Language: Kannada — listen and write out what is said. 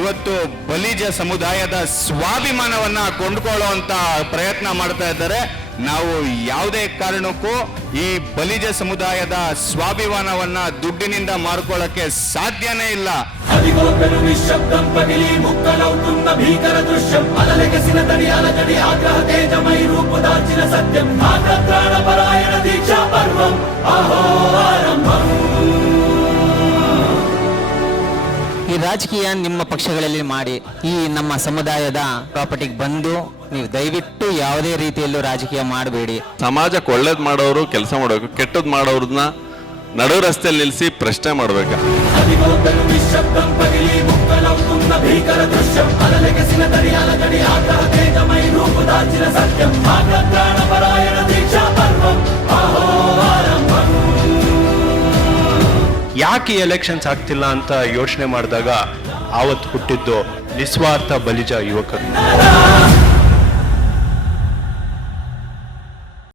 ಇವತ್ತು ಬಲಿಜ ಸಮುದಾಯದ ಸ್ವಾಭಿಮಾನವನ್ನ ಕೊಂಡ್ಕೊಳ್ಳುವಂತ ಪ್ರಯತ್ನ ಮಾಡ್ತಾ ಇದ್ದಾರೆ. ನಾವು ಯಾವುದೇ ಕಾರಣಕ್ಕೂ ಈ ಬಲಿಜ ಸಮುದಾಯದ ಸ್ವಾಭಿಮಾನವನ್ನ ದುಡ್ಡಿನಿಂದ ಮಾರ್ಕೊಳ್ಳಕ್ಕೆ ಸಾಧ್ಯನೇ ಇಲ್ಲ. ಸತ್ಯಂ. ರಾಜಕೀಯ ನಿಮ್ಮ ಪಕ್ಷಗಳಲ್ಲಿ ಮಾಡಿ ಈ ನಮ್ಮ ಸಮುದಾಯದ ಪ್ರಾಪರ್ಟಿಗೆ ಬಂದು ನೀವು ದಯವಿಟ್ಟು ಯಾವುದೇ ರೀತಿಯಲ್ಲೂ ರಾಜಕೀಯ ಮಾಡಬೇಡಿ. ಸಮಾಜಕ್ಕೆ ಒಳ್ಳೇದು ಮಾಡೋರು ಕೆಲಸ ಮಾಡಬೇಕು ಕೆಟ್ಟದ್ದು ಮಾಡೋರ್ನ ನಡು ರಸ್ತೆಯಲ್ಲಿ ನಿಲ್ಲಿಸಿ ಪ್ರಶ್ನೆ ಮಾಡಬೇಕು. ಯಾಕೆ ಎಲೆಕ್ಷನ್ಸ್ ಆಗ್ತಿಲ್ಲ ಅಂತ ಯೋಚನೆ ಮಾಡಿದಾಗ ಆವತ್ತು ಹುಟ್ಟಿದ್ದು ನಿಸ್ವಾರ್ಥ ಬಲಿಜ ಯುವಕರು.